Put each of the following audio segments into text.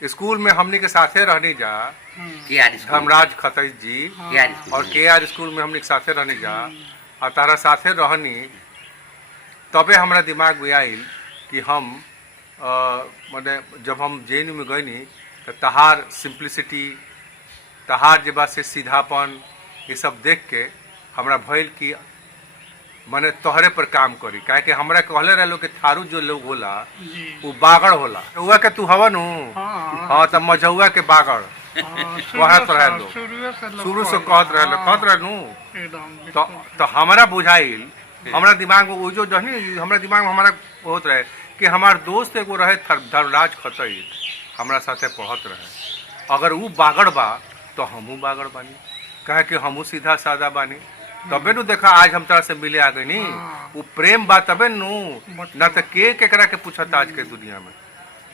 School में हमनी के साथे रहनी जा, धर्मराज खतई जी और KR स्कूल में हमनी के साथे रहनी जा और तारा साथे रहनी, तबे हमारा दिमाग में आयल कि हम माने जब हम JNU में गईनी तो तहार सिंप्लिसिटी, तहार जे बात से सीधापन, ये सब देख के हमरा भइल कि माने तोहरे पर काम करी। काहे कि हमरा कहले रहे कि थारू जो लोग होला वो बागड़ होला, हुआ के तू हवन हूँ। हाँ तब मझौआ के बागड़ कहत रहे लोग, शुरू से कहत रहे नू। तो हमारा बुझाइल, हमारा दिमाग में वो जो जहनी हमारा दिमाग में हमारा बहुत रहे कि हमार दोस्त एगो रहे धर्मराज खतई, हमारा साथे पढ़त रहे। अगर वो बागड़ बा तो हमहू बागड़ बानी, कहे कि हमहू सीधा सादा बानी। तबे नु देखा आज हम तरह से मिले आ गई नी। वो प्रेम बा तबे नु, न तो केकरा के पूछत आज के दुनिया में।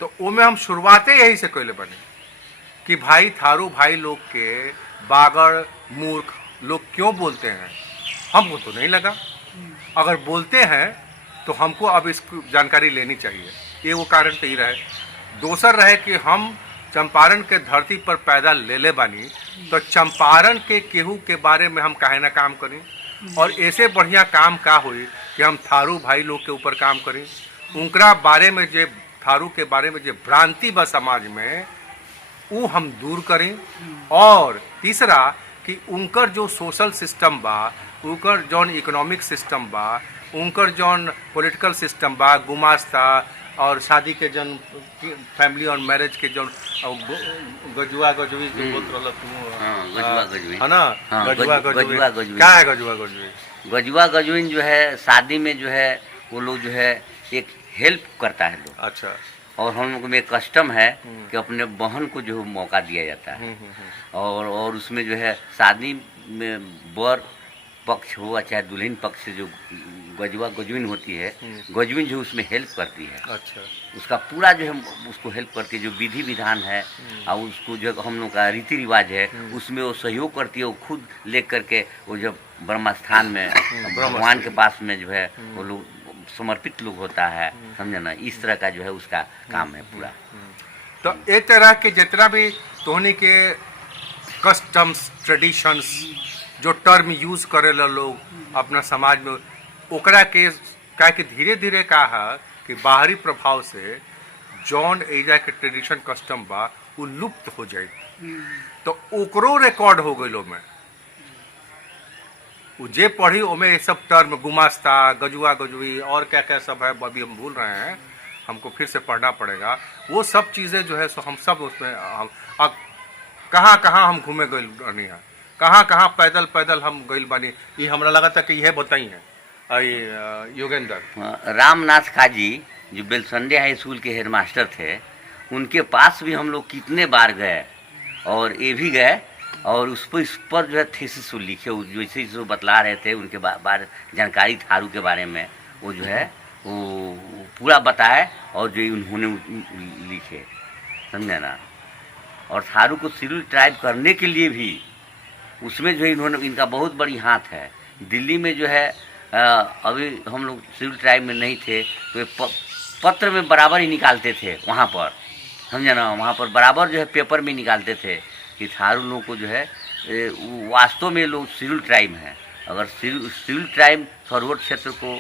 तो ओमे हम शुरुआते यही से कहले बने कि भाई थारू भाई लोग के बागड़ मूर्ख लोग क्यों बोलते हैं, हमको तो नहीं लगा। अगर बोलते हैं तो हमको अब इसकी जानकारी लेनी चाहिए। ये वो कारण तो ही रहे। दोसर रहे कि हम चंपारण के धरती पर पैदा ले बानी, तो चंपारण के केहू के बारे में हम काहे ना काम करें, और ऐसे बढ़िया काम का हुई कि हम थारू भाई लोग के ऊपर काम करें। उनका बारे में जो थारू के बारे में जो भ्रांति बा समाज में वो हम दूर करें। और तीसरा कि उनकर जो सोशल सिस्टम बा, उनकर जौन इकोनॉमिक सिस्टम बा, उनकर जौन पॉलिटिकल सिस्टम बा, गुमास्ता और शादी के जौन फैमिली और मैरिज के जौन गजुआ गजुई जो बोल रहा तू है ना, गजुआ गजुई क्या है? गजुआ गजुई, गजुआ गजुइन जो है शादी में जो है वो लोग जो है एक हेल्प करता है लोग। अच्छा। और हम लोग में कस्टम है कि अपने बहन को जो मौका दिया जाता है, और उसमें जो है शादी में बर पक्ष हुआ चाहे दुल्हन पक्ष से जो गजुआ गजुइन होती है, गजुइन जो उसमें हेल्प करती है। अच्छा। उसका पूरा जो है उसको हेल्प करती है, जो विधि विधान है और उसको जो हम लोग का रीति रिवाज है उसमें वो सहयोग करती है। वो खुद ले करके वो जब ब्रह्म स्थान में भगवान के पास में जो है वो लोग समर्पित लोग होता है, समझे ना। इस तरह का जो है उसका काम है पूरा। तो एक तरह के जितना भी तोहनी के कस्टम्स ट्रेडिशंस जो टर्म यूज करेला लोग अपना समाज में, ओकरा के का कि धीरे धीरे का है कि बाहरी प्रभाव से जौन एजा के ट्रेडिशन कस्टम बा वो लुप्त हो जाए। तो ओकरो रिकॉर्ड हो गई में जे पढ़ी ओमे ये सब टर्म गुमास्ता गजुआ गजुई और क्या क्या सब है अभी हम भूल रहे हैं, हमको फिर से पढ़ना पड़ेगा। वो सब चीज़ें जो है सो हम सब उसमें हम अब कहाँ कहाँ हम घूमे गए रहनी है, कहाँ कहाँ पैदल पैदल हम गइल बानी। ये हमरा लगा था कि यह बताई है योगेंद्र रामनाथ काजी जो बेलसंडे हाई स्कूल के हेडमास्टर थे, उनके पास भी हम लोग कितने बार गए और ये भी गए और उस पर जो है थीसिस लिखे, जैसे जो बतला रहे थे उनके बारे जानकारी थारू के बारे में वो जो है वो पूरा बताए और जो उन्होंने लिखे, समझे ना। और थारू को शेड्यूल ट्राइब करने के लिए भी उसमें जो है इन्होंने इनका बहुत बड़ी हाथ है। दिल्ली में जो है अभी हम लोग शेड्यूल ट्राइब में नहीं थे तो पत्र में बराबर ही निकालते थे वहाँ पर, समझे ना। वहाँ पर बराबर जो है पेपर में निकालते थे कि थारू लोग को जो है वास्तव में लोग शेड्यूल ट्राइब हैं। अगर शेड्यूल ट्राइब फॉरवर्ड क्षेत्र को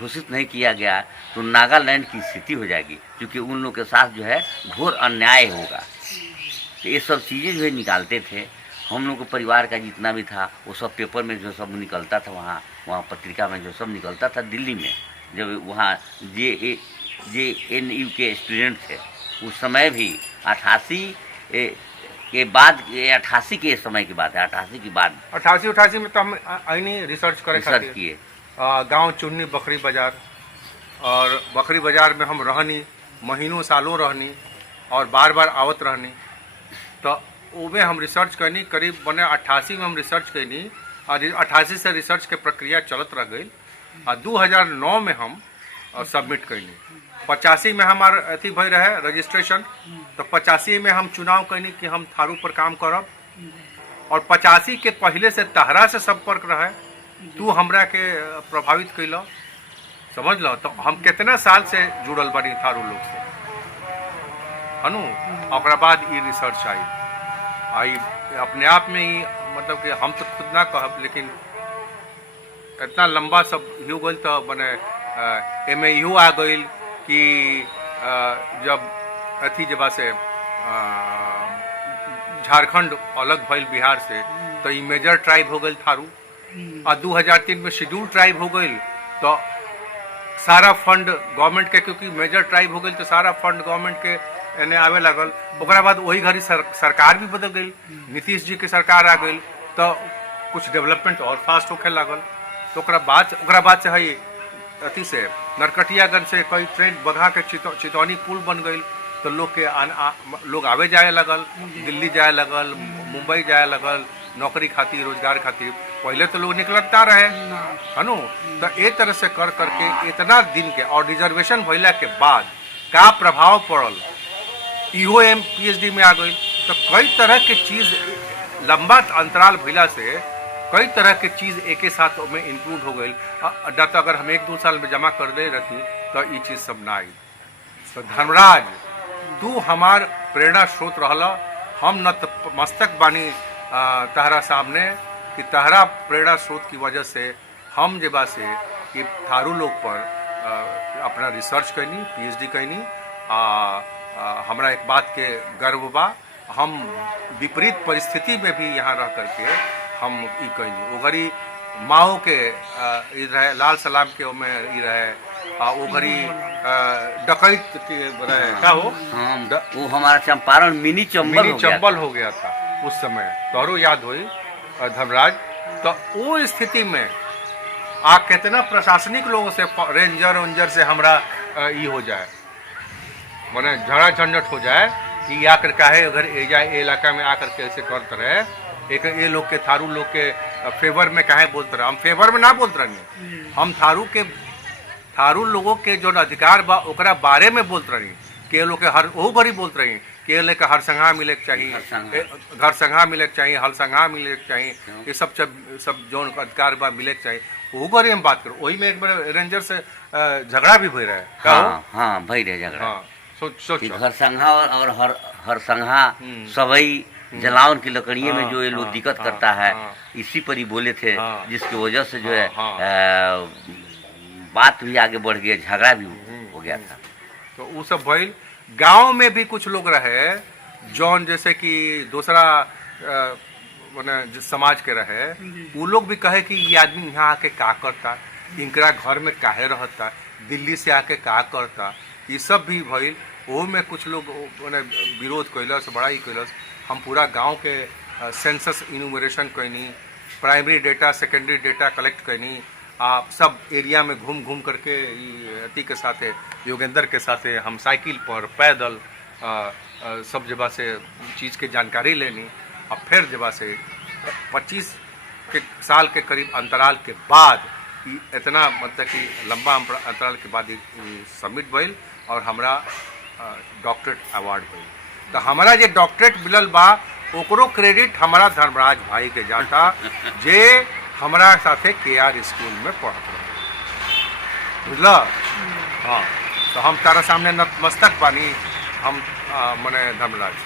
घोषित नहीं किया गया तो नागालैंड की स्थिति हो जाएगी, क्योंकि उन लोग के साथ जो है घोर अन्याय होगा। तो ये सब चीज़ें जो है निकालते थे। हम लोग को परिवार का जितना भी था वो सब पेपर में जो सब निकलता था, वहाँ पत्रिका में जो सब निकलता था। दिल्ली में जब वहाँ JNU के स्टूडेंट थे उस समय भी 88 के बाद, 88 के समय की बात है, 88 के बाद 88 में तो हम आईनी रिसर्च किए। गांव चुन्नी बकरी बाजार, और बकरी बाजार में हम रहनी, महीनों सालों रहनी और बार बार आवत रहनी। तो उसमें हम रिसर्च करनी, करीब बने 88 में हम रिसर्च करनी और 88 से रिसर्च के प्रक्रिया चलत रह गई और 2009 में हम सबमिट करनी। 85 में हमार अथी भई रहे रजिस्ट्रेशन, तो 85 में हम चुनाव करनी कि हम थारू पर काम करब। और 85 के पहले से तहरा से संपर्क रहे, तू हमरा के प्रभावित कैल, समझ लो। तो हम कितना साल से जुड़ल बानी थारू लोग से। हनु ओकरा बाद ई रिसर्च आई अपने आप में ही मतलब कि हम तो खुद ना कहब लेकिन इतना लंबा सब हो गई तो मने एमे इहो आ गई कि जब अथी जब से झारखंड अलग भइल बिहार से तो ई मेजर ट्राइब हो गई थारू और 2003 में शेड्यूल ट्राइब हो गई तो सारा फंड गवर्नमेंट के क्योंकि मेजर ट्राइब हो गई तो सारा फंड गवर्नमेंट के एने आवे लगल ओकरा बाद वही घड़ी सरकार भी बदल गई नीतीश जी के सरकार आ गई तो कुछ डेवलपमेंट और फास्ट होखे लगल तो ओकरा बाद से है अथी से नरकटियागंज से कई ट्रेन बघा के चितौनी पुल बन गई तो लोग के लोग आवे जाए लगल दिल्ली जाए लगल मुंबई जाए लगल नौकरी खातिर रोजगार खातिर पहले तो लोग निकलता रहे है नु तो ए तरह से कर करके इतना दिन के और रिजर्वेशन भइला के बाद का प्रभाव पड़ल इहो पीएचडी में आ गई तो कई तरह के चीज लंबा अंतराल भइला से कई तरह के चीज एक साथ में इंक्लूड हो गई तो अगर हम 1-2 साल में जमा कर दे रहती तो ये चीज सब ना आई तो धर्मराज तू हमार प्रेरणा स्रोत रहला हम न मस्तक बानी तहरा सामने कि तहरा प्रेरणा स्रोत की वजह से हम जेबा से कि थारू लोग पर अपना रिसर्च कैनी पीएचडी कैनी हमरा एक बात के गर्व बा हम विपरीत परिस्थिति में भी यहाँ रह करके हम ई कैनी वो घड़ी माओ के ई रहे लाल सलाम के ओमे ई रहे वो घड़ी डकैत के रहे क्या हो वो हमारा चंपारण मिनी चंबल हो गया था उस समय तोहरो याद हुई धर्मराज तो वो स्थिति में आ कितना प्रशासनिक लोगों से रेंजर से हमरा ई हो जाए माने झगड़ा झंझट हो जाए कि आकर काहे अगर ए जाए इलाका में आकर के ऐसे करते रहे एक ये लोग के थारू लोग के फेवर में काहे बोलते रहे हम फेवर में ना बोलते रही हम थारू लोगों के जो अधिकार बा ओकरा बारे में बोलते रही के लोग के हर वो घड़ी बोलते रही के लेकर हर संघा मिले के चाहिए घर संघा मिले के चाहिए हल संघा मिले के चाहिए ये सब जो अधिकार बा मिले के चाहिए वो घड़ी हम बात करो वही में एक बार रेंजर से झगड़ा भी भई रहे हाँ भई रहे झगड़ा सोच घर संघा और हर संघा सबई जलावन की लकड़ियों में जो ये लोग दिक्कत करता है इसी पर ही बोले थे जिसकी वजह से जो है बात भी आगे बढ़ गई झगड़ा भी हो गया था तो वो सब भइल गांव में भी कुछ लोग रहे जौन जैसे कि दूसरा माने समाज के रहे वो लोग भी कहे कि ये आदमी यहाँ आके का करता इनकरा घर में काहे रहता दिल्ली से आके का करता ये सब भी भइल वो में कुछ लोग माने विरोध कैलस बड़ा ही कैलस हम पूरा गांव के सेंसस इन्यूमरेशन कैनी primary data secondary data collect कैनी आप सब एरिया में घूम घूम करके अति के साथे योगेंद्र के साथे हम साइकिल पर पैदल सब जगह से चीज़ की जानकारी लेनी और फिर जगह से 25 के साल के करीब अंतराल के बाद इतना मतलब कि लंबा अंतराल के बाद सबमिट भइल और हमरा डॉक्टरेट अवार्ड भइल तो हमारा जो डॉक्टरेट मिलल बा ओकरो क्रेडिट हमारा धर्मराज भाई के जाता जे हमारा साथे केआर स्कूल में पढ़त रहे बुझला हाँ तो हम तारा सामने नतमस्तक बानी हम मने धर्मराज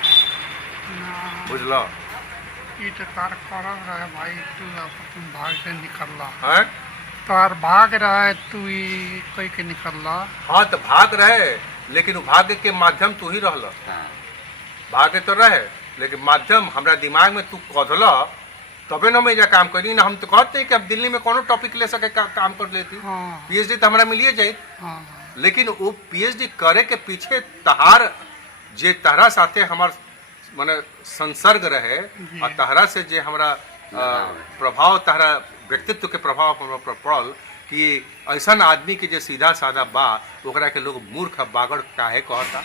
बुझला ई तो तार करल रहे भाई तू भाग से निकलला हैं तार भाग रहा है तू ई कई के निकलला हाँ तो भाग रहे लेकिन भाग्य के माध्यम तू ही रहला भाग्य तो रहे लेकिन माध्यम हमरा दिमाग में तू कदला तबे ना मैं जा काम करी ना हम तो कहते हैं कि अब दिल्ली में कोनो टॉपिक ले सके काम कर लेती पीएचडी तो हमारा मिलिए जाए लेकिन वो पीएचडी करे के पीछे तहार जे तहरा साथे हमार माने संसर्ग रहे और तहरा से जे हमारा प्रभाव तहरा व्यक्तित्व के प्रभाव पर पड़ल कि ऐसा आदमी के जे सीधा साधा बा ओकरा के लोग मूर्ख बागड़ काहे कहता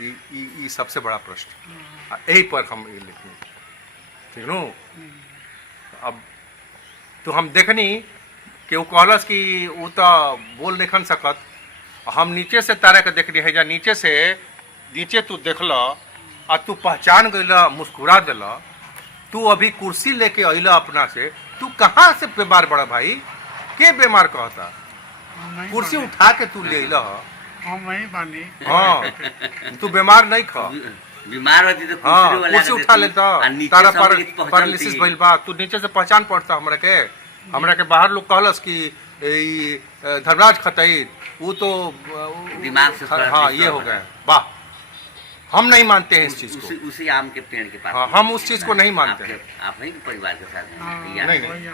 ये सबसे बड़ा प्रश्न यही पर हम ये लिखें ठीक नो अब तो हम देखनी कि वो कहलस कि वो तो बोल नहीं सकत हम नीचे से तारा के देखनी है जा नीचे तू देखल आ तू पहचान गईला मुस्कुरा दिला तू अभी कुर्सी लेके अला अपना से तू कहाँ से बीमार बड़ा भाई के बीमार कहता कुर्सी उठा के तू ले हम नहीं बानी हाँ तू बीमार नहीं खा बीमार होती तो हाँ कुर्सी वाला कुर्सी के उठा देती, लेता आ नीचे तारा सब पर के पहचानती। पैरालिसिस भइल बा तू नीचे से पहचान पड़ता हमरा के बाहर लोग कहलस कि ई धर्मराज खतई वो तो दिमाग से थोड़ा हाँ ये हो गया वाह हम नहीं मानते हैं इस चीज को उसी आम के पेड़ के पास हाँ, हम उस चीज को नहीं मानते हैं। आप ही के परिवार के साथ हैं? हाँ, या- नहीं, नहीं। भैया,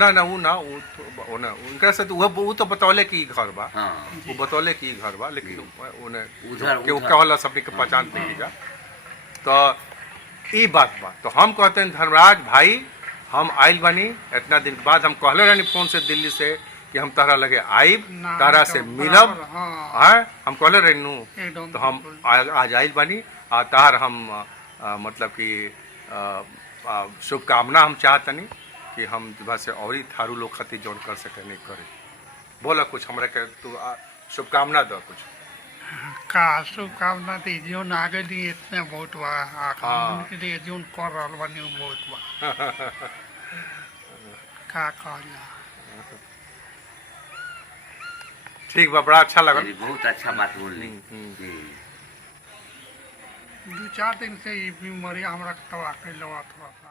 ना ना वो ना उनका से तो वो तो बतौले कि घर बा हाँ वो बतौले कि घर बा लेकिन उन्हें उधर- के वो उधर। कहला सबने के पहचान नहीं जा तो ई बात बा तो हम कहते हैं धर्मराज भाई हम आइल बनी इतना दिन के बाद हम कहले रहनी फोन से दिल्ली से कि हम तारा लगे आइब ना, तारा तो से बराबर, मिलब हाँ। है हम कहले रहनू एकदम तो हम बिल्कुल। आज आइल बनी आ तार हम मतलब कि शुभकामना हम चाहतनी कि हम बस और ही थारू लोग खातिर जौन कर सके नहीं करे बोला कुछ हमरा के तू शुभकामना दो कुछ का शुभकामना दी जोन आगे दी इतने बहुत बा हाँ। उनके लिए जोन कर रहल बानी उ बहुत बा का कहला ठीक बा बड़ा अच्छा लगा चलिए, बहुत अच्छा बात बोल ली हम्म। जी। 2-4 दिन से ये बीमारी हमरा तबाह कर लगा थोड़ा सा